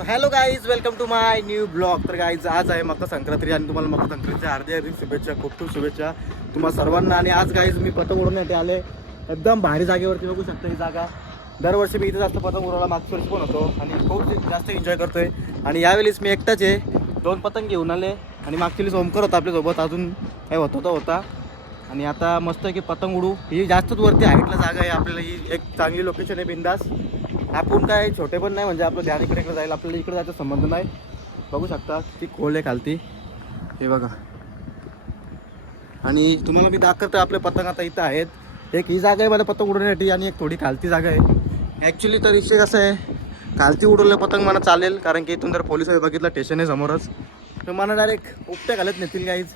So hello guys, welcome to my new blog. तर guys आज आहे मकर संक्रांती आणि तुम्हाला मकर संक्रांतीच्या हार्दिक शुभेच्छा, खूप खूप शुभेच्छा तुम्हाला सर्वांना. आणि आज गाईज मी पतंग उडवण्यासाठी आले एकदम भारी जागेवरती. बघू शकता ही जागा. दरवर्षी मी इथं जास्त पतंग उडवायला मागच्या वर्षी पण होतो आणि खूप जास्त एन्जॉय करतोय. आणि यावेळेस मी एकटाच आहे, 2 पतंग घेऊन आले. आणि मागच्या वेळेस ओमकर होता आपल्यासोबत, अजून काही होता. आणि आता मस्त आहे की पतंग उडू. ही जास्तच वरती हाईटला जागा आहे आपल्याला, ही एक चांगली लोकेशन आहे. बिंदास आपण काय छोटे पण नाही, म्हणजे आपलं ध्यान इकडे जाईल, आपल्याला इकडे जायचा संबंध नाही. बघू शकता ती खोल आहे खालती, हे बघा. आणि तुम्हाला मी दाखवतो आपले पतंग आता इथं आहेत. एक ही जागा आहे मला पतंग उडवण्यासाठी आणि एक थोडी खालती जागा आहे. ॲक्च्युली तर विषय कसं आहे, खालती उडवलं पतंग मला चालेल, कारण की इथून जर पोलिस बघितलं स्टेशन आहे समोरच, तर मला डायरेक्ट उपट्या घालत नेतील गाईज.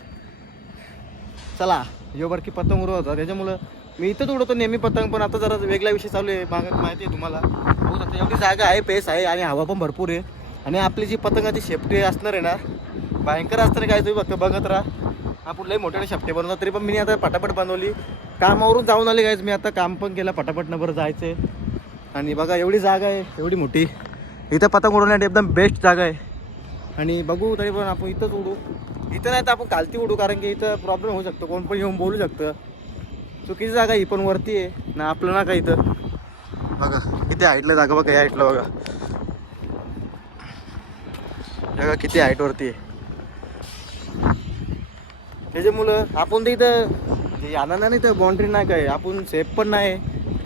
चला योवरकी पतंग उडवतात, त्याच्यामुळं मी इथंच उडवतो नेहमी पतंग. पण आता जरा वेगळा विषय चालू आहे, माहिती आहे तुम्हाला. बघू शकता एवढी जागा आहे, पेस आहे आणि हवा पण भरपूर आहे. आणि आपली जी पतंगाची शेपटी असणार आहे ना, भयंकर असणार काय. तुम्ही फक्त बघत राहा. आपण लई मोठ्याने शेपटे बनवतात, तरी पण मी आता पटापट बनवली. कामावरून जाऊन आले गायज मी, आता काम पण केलं, पटापट नंबर जायचे. आणि बघा एवढी जागा आहे, एवढी मोठी. इथं पतंग उडवण्यासाठी एकदम बेस्ट जागा आहे. आणि बघू तरी पण आपण इथंच उडू. इथं नाही तर आपण खालती उडू, कारण की इथं प्रॉब्लेम होऊ शकतो, कोण पण येऊन बोलू शकतं. चुकीची जागा ही पण वरती आहे ना, आपलं ना काय. इथं बघा किती हाईटला जागा, बघा या हाईटला बघा, जागा किती हाईटवरती आहे. त्याच्यामुळं आपण तर इथं याला नाही, तर बाउंड्री नाही काय, आपण सेफ पण नाही.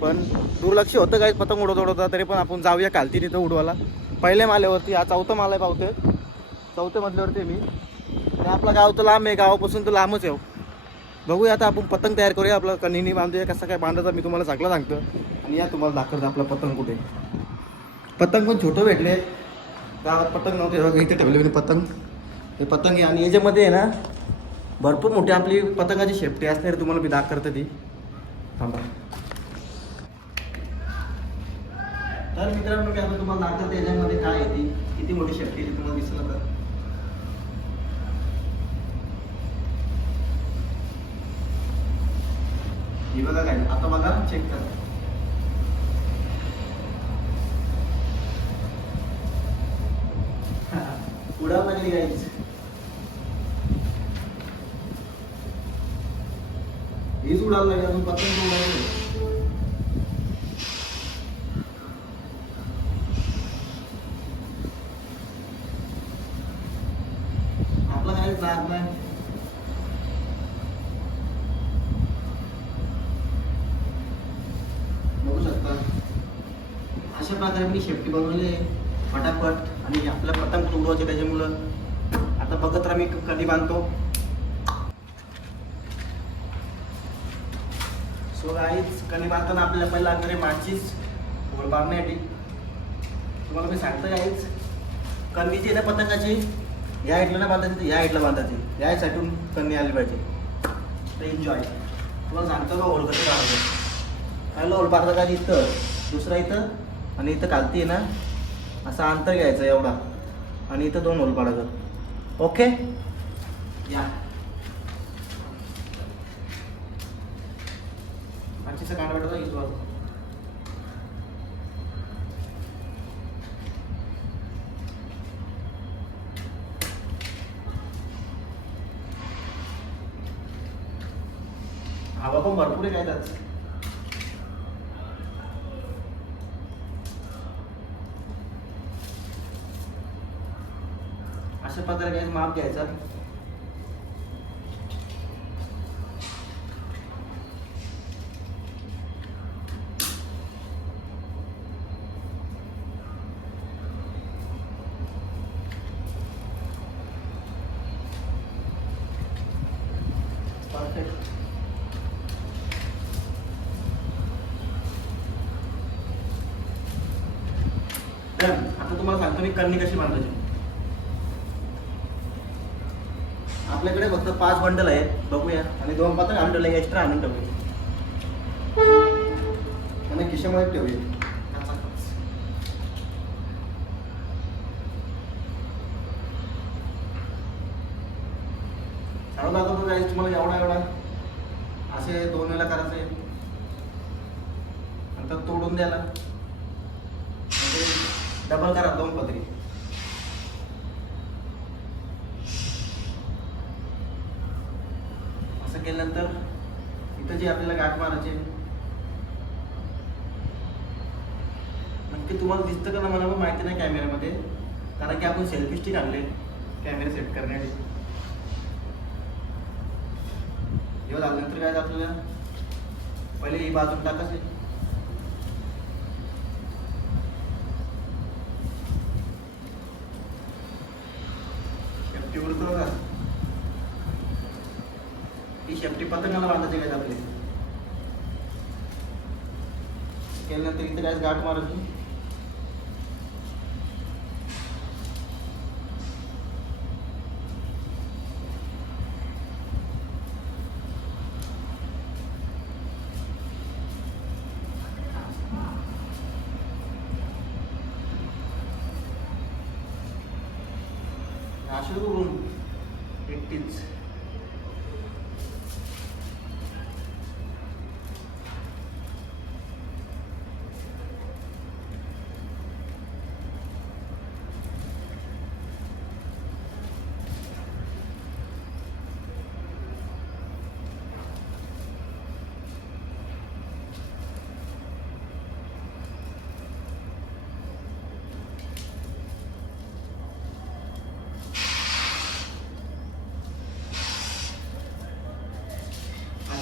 पण दुर्लक्ष होतं काय पतंग उडवता, तरी पण आपण जाऊया खालती तिथं उडवायला. पहिल्या माल्यावरती, हा 4था माला आहे पावते, 4थ्या मजल्यावरती मी. आणि आपलं गाव तर लांब आहे, गावापासून तर लांबच आहे. बघूया आता आपण पतंग तयार करूया. आपलं कणीनी बांधूया, कसं काय बांधायचा मी तुम्हाला सगळं सांगतो. आणि या तुम्हाला दाखवतो आपलं पतंग कुठे. पतंग पण छोटं भेटले, गावात पतंग नव्हते, बघा इथे ठेवले मी पतंग. हे पतंग आहे आणि याच्यामध्ये आहे ना भरपूर मोठी आपली पतंगाची शेपटी असणार, तुम्हाला मी दाखवतो ती. थांबा. तर मित्रांनो मी आता तुम्हाला दाखवतो याच्यामध्ये काय आहे, ती किती मोठी शेपटी आहे तुम्हाला दिसलं तर. ही बघा काय, आता बघा चेक करा. उडाव लागली गाईच. हीच उडावं लागेल, अजून पतंग उडावली. आपलं काय जात नाही. बघू शकता अशा प्रकारे मी शेपटी बनवली आहे फटाफट. आणि आपल्या पतंग उडवायचे, त्याच्यामुळं आता बघत राहा मी कधी बांधतो. सो गाईज कणी बांधताना आपल्याला पहिला लागणार आहे माचीस गोल बांधण्यासाठी. तुम्हाला मी सांगतो गाईज, कणीची ना पतंगाची या हाईटला ना बांधायची, या हाईटला बांधायची, या साईडून कणी आली पाहिजे. तर एन्जॉय तुम्हाला सांगतो का होल कसं बांधायचं. पहिला होल बांधला का इथं, दुसरा इथं आणि इथं खालती आहे ना, असा अंतर घ्यायचं एवढा. आणि इथं 2 होल पाडायचं. ओके या माचीचा कांड वाटत इथं. हवा पण भरपूर आहे काय त्यात. अशा प्रकारे काही माप घ्यायचा. परफेक्ट. आता तुम्हाला सांगतो मी कणी कशी बांधायची. आपल्याकडे फक्त 5 बंडल आहेत, बघूया. आणि 2 पतंग आणून एक्स्ट्रा आणून ठेवूया आणि खिशामध्ये ठेवूया. चालू दाखवतो गाईस तुम्हाला, एवढा असे 2 वेळा करायचे, नंतर तोडून द्यायला, डबल करा 2 पदरी. केल्यानंतर इथं जे आपल्याला गाठ मारायचे, नक्की तुम्हाला दिसतं का ना मला पण माहिती नाही कॅमेऱ्यामध्ये, कारण की आपण सेल्फी स्टिक आणले कॅमेरा सेट करण्यासाठी. एवढं झाल्यानंतर काय आपल्याला पहिले ही बाजून टाकायचे. शेफ्टी उडतो बघा, ही शेफ्टी पतंगाला बांधायची काय आपली. केल्यानंतर इथे काय गाठ मारायची. अशी उडून एकटीच.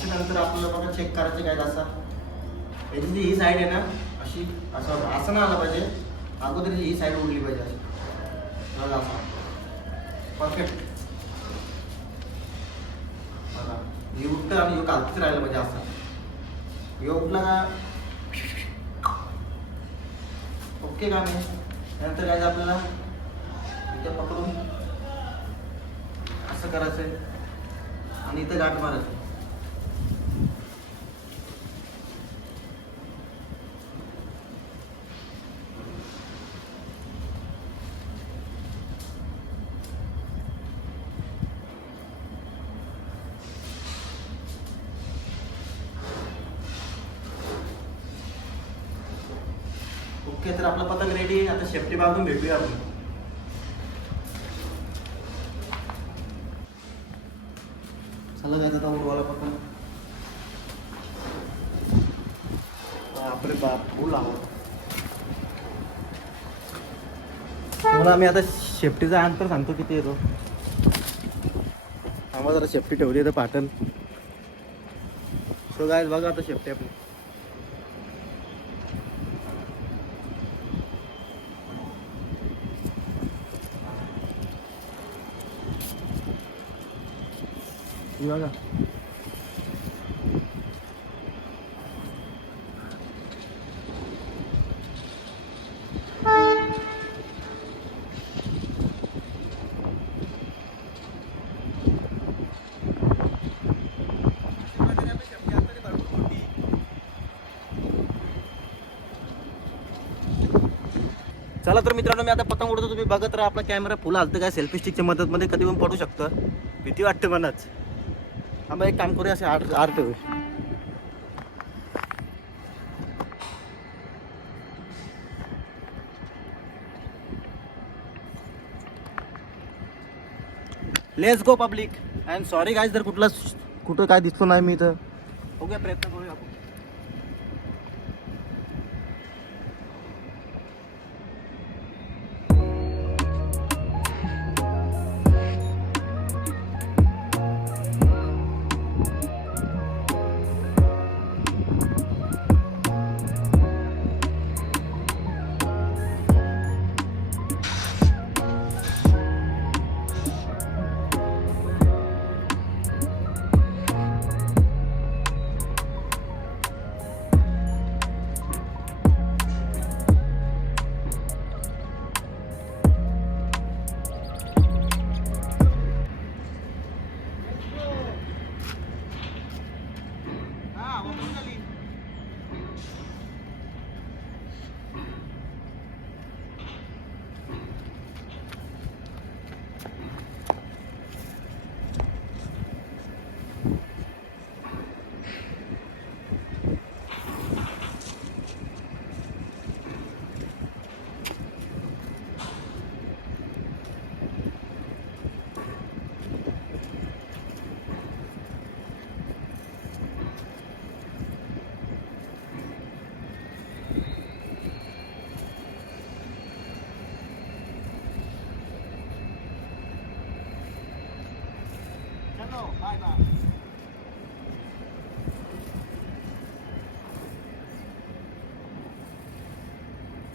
नंतर आपल्याला बघा चेक करायचे काय असा, याची जी ही साईड आहे ना अशी असं नाही आला पाहिजे, अगोदर ही साईड उडली पाहिजे अशी बघा, असा परफेक्ट बघा. हे उठतं आणि हे कालतीच राहिलं पाहिजे असा. हे उठला का ओके का नाही. नंतर काय आपल्याला इथं पकडून असं करायचंय आणि इथं गाठ मारायचं. ओके, तर आपला पतंग रेडी. आता शेफ्टी बांधून भेटूया आपण. चला जायचं आता उडवायला पतंग. बापरे बाप, फुल आवड. तुम्हाला आम्ही आता शेफ्टीचा अंतर सांगतो किती येतो. आम्हाला जरा शेफ्टी ठेवली तर पाटण. सो गाइस बघा आता शेफ्टी आपली. बघा चला तर मित्रांनो, मी आता पतंग उडवतो. तुम्ही बघत राहा. आपला कॅमेरा फुल हलतं काय सेल्फी स्टिकच्या मदतमध्ये कधी पण पडू शकतं. भीती वाटते मनाच. आम्ही एक काम करूया, असे आर ठेवू. Let's go public. And sorry guys जर कुठं काय दिसतो नाही मी इथं. बघूया, प्रयत्न करूया आपण.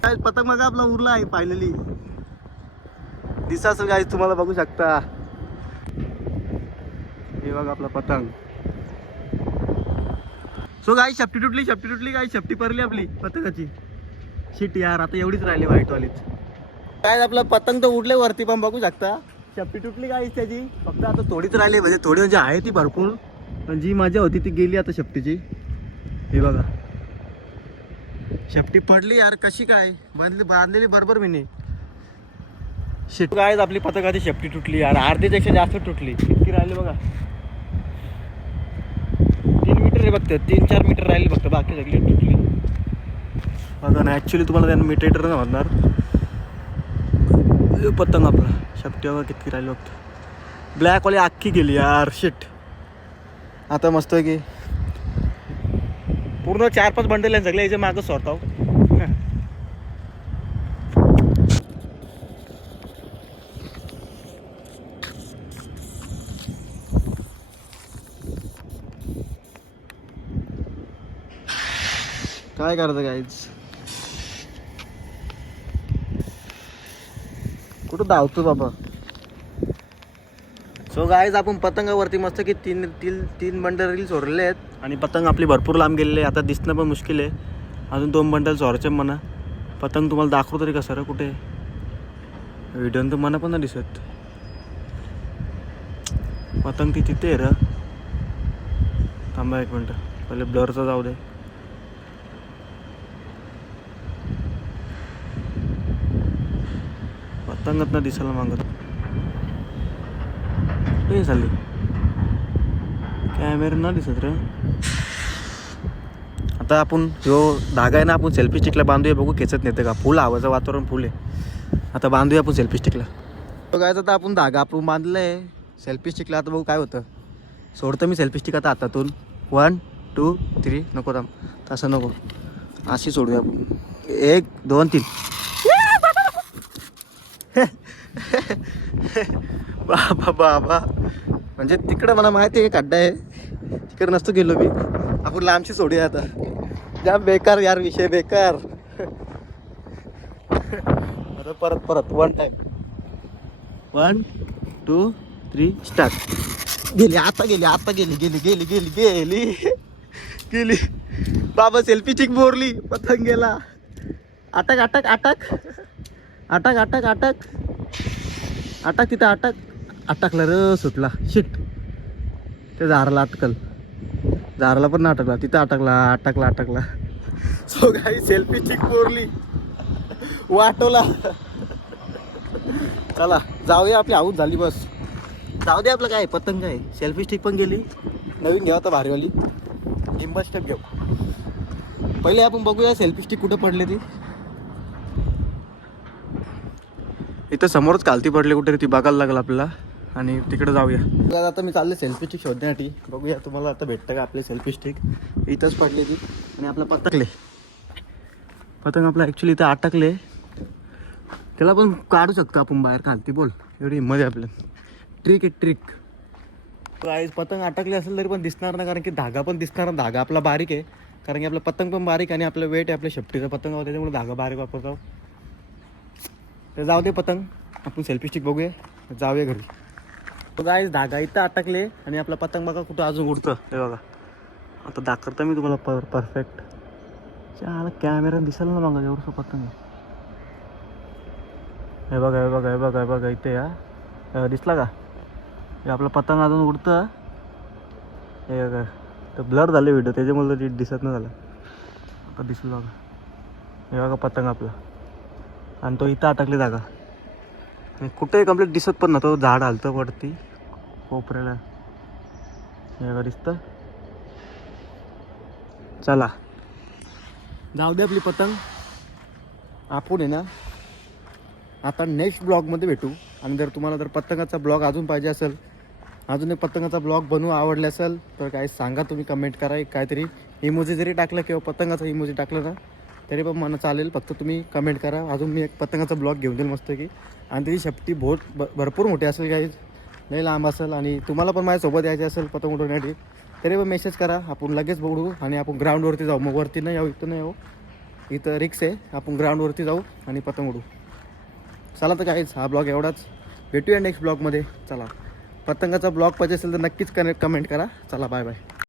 काय पतंग बघा आपला उरला आहे फायनली. दिसा असेल काय तुम्हाला बघू शकता. हे बघा आपला पतंग. सो गाई शेपटी तुटली गाई शेपटी पडली आपली पतंगाची. शिट यार आता एवढीच राहिली व्हाईट वालीच. काय आपलं पतंग तर उडले वरती पण बघू शकता. शेपटी तुटली गाई त्याची. फक्त आता थोडीच राहिली म्हणजे थोडी म्हणजे आहे ती भरपूर. पण जी मजा होती ती गेली आता शेपटीची. हे बघा शेपटी पडली यार. कशी काय बांधलेली बरोबर मी नाही. शिट काय आपली पतंगाची शेपटी तुटली यार. अर्धीपेक्षा जास्त तुटली. किती राहिली बघा. 3 मीटर आहे फक्त. 3-4 मीटर राहिली फक्त. बाकी सगळी तुटली बघा ना. ॲक्च्युली तुम्हाला त्यानं मीटर नाही होणार. पतंग आपला शेपटी बघा किती राहिली फक्त. ब्लॅकवाली अख्खी गेली यार. शिट. आता मस्त आहे की पूर्ण 4-5 बंडल आहे सगळे याच्या मागं सोडताव. काय करायचं गाईज. कुठं धावतो बाबा. सो गाईज आपण पतंगावरती मस्त की तीन बंडल रील सोडलेले आहेत. आणि पतंग आपली भरपूर लांब गेलेली आहे. आता दिसणं पण मुश्किल आहे. अजून 2 बंडल सोडायचे म्हणा. पतंग तुम्हाला दाखवू तरी कसं रे कुठे. व्हिडिओ तर मला पण नाही दिसत. पतंग ती तिथे आहे र. थांबा 1 मिनटं पहिले ब्लरचा जाऊ दे. पतंगत ना दिसायला मागत कुठे चालली. कॅमेरा ना दिसत रे. आता आपण जो धागा आहे ना आपण सेल्फी स्टिकला बांधूया. बघू खेचत नेतं का. फुल हवाचं वातावरण फुल आहे. आता बांधूया आपण सेल्फी स्टिकला. बघायचं आता आपण धागा आपण बांधलं आहे सेल्फी स्टिकला. आता बघू काय होतं. सोडतं मी सेल्फी स्टिक आता हातातून. 1 2 3 नको थांब तसं नको. अशी सोडूया आपण. 1 2 3. बाबा बाबा म्हणजे तिकडं मला माहिती आहे खड्डा आहे. तिकडं नसतो गेलो मी. आपण लांबशी सोडूया आता. जाम बेकार यार विषय बेकार. आता परत 1 टाइम 1 2 3 स्टार्ट. गेली आता गेली. बाबा सेल्फी स्टिक बोरली. पतंग गेला. अटक तिथं अटकला र. सुटला. शिट. ते झाडाला अटकल. झाडाला पण नाही अटकला. तिथं अटकला. सो काही सेल्फी स्टिक बोरली वाटोला. चला जाऊया. आपली आऊट झाली बस. जाऊ दे आपलं काय पतंग काय. सेल्फी स्टिक पण गेली. नवीन घ्यावं आता भारीवाली. गिम्बल स्टेप घेऊ. पहिले आपण बघूया सेल्फी स्टिक कुठं पडली ती. इथं समोरच कालती पडली कुठे ती बघायला लागेल आपल्याला. आणि तिकडे जाऊया. आता मी चालले सेल्फी स्टिक शोधण्यासाठी. बघूया तुम्हाला आता भेटतं का आपली सेल्फी स्टिक. इथंच पडली ती. आणि आपला पतंग आपला ॲक्च्युली इथं अटकले. त्याला पण काढू शकतो आपण बाहेर खालती. बोल एवढी हिंमत आहे आपल्या. ट्रिक आहे. पतंग अटकले असेल तरी पण दिसणार ना. कारण की धागा पण दिसणार ना. धागा आपला बारीक आहे. कारण की आपलं पतंग पण बारीक आणि आपलं वेट आहे आपल्या शेपटीचा पतंग होता. त्याच्यामुळे धागा बारीक वापरतो. तर जाऊ दे पतंग. आपण सेल्फी स्टिक बघूया. जाऊया घरी. तो गाईस धागा इथं अटकले. आणि आपला पतंग बघा कुठं अजून उडतं. हे बघा आता दाखवतो मी तुम्हाला परफेक्ट. चाल कॅमेरा दिसायला ना बघा एवढंसं पतंग. हे बघा इथे या दिसला का. हे आपलं पतंग अजून उडतं. हे बघा तर ब्लर झाले व्हिडिओ त्याच्यामुळे ते दिसत नाही झालं. आता दिसलं बघा. हे बघा पतंग आपला. आणि तो इथं अटकली जागा. आणि कुठेही कंप्लीट दिसत पण ना. तो झाड हलतं वरती कोपऱ्याला. हे बघा दिसतं. चला जाऊ दे आपली पतंग. आपण आहे ना आता नेक्स्ट ब्लॉगमध्ये भेटू. आणि जर तुम्हाला जर पतंगाचा ब्लॉग अजून पाहिजे असेल. अजून एक पतंगाचा ब्लॉग बनवू आवडले असेल तर काय सांगा. तुम्ही कमेंट करा. काहीतरी इमोजी जरी टाकलं किंवा पतंगाचा इमोजी टाकलं ना तरी पण मला चालेल. फक्त तुम्ही कमेंट करा. अजून मी एक पतंगाचा ब्लॉग घेऊन देईल मस्त की. आणि त्याची शेपटी भरपूर मोठी असेल काही. लई लांब असेल आणि तुम्हाला पण माझ्यासोबत यायचं असेल पतंग उडवण्यासाठी तरी पण मेसेज करा, आपण लगेच उडवू आणि आपण ग्राउंडवरती जाऊ. मग वरती नाही येऊ, इथं नाही येऊ, इथं रिक्स आहे. आपण ग्राउंडवरती जाऊ आणि पतंग उडवू. चला तर काहीच हा ब्लॉग एवढाच. भेटूया नेक्स्ट ब्लॉगमध्ये. चला, पतंगाचा ब्लॉग पाहिजे असेल तर नक्कीच कमेंट करा. चला बाय बाय.